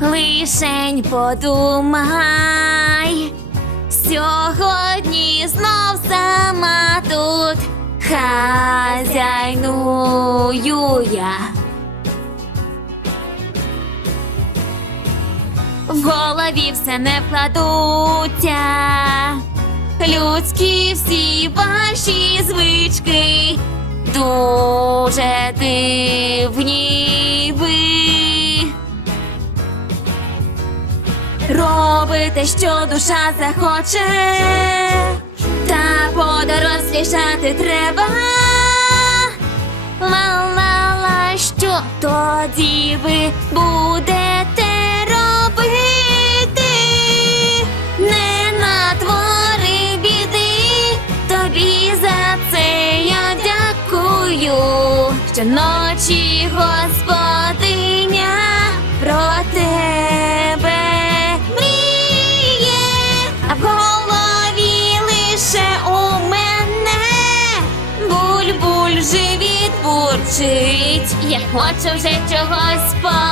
Лишень подумай, сьогодні знов сама тут хазяйную я. В голові все не вкладуться. Людські всі ваші звички дуже дивні ви. Робите, що душа захоче, та подорослішати треба. Ла-ла-ла, що тоді ви будете робити? Не натвори біди, тобі за це я дякую. Щоночі господиня про бурчить. Я хочу вже чогось по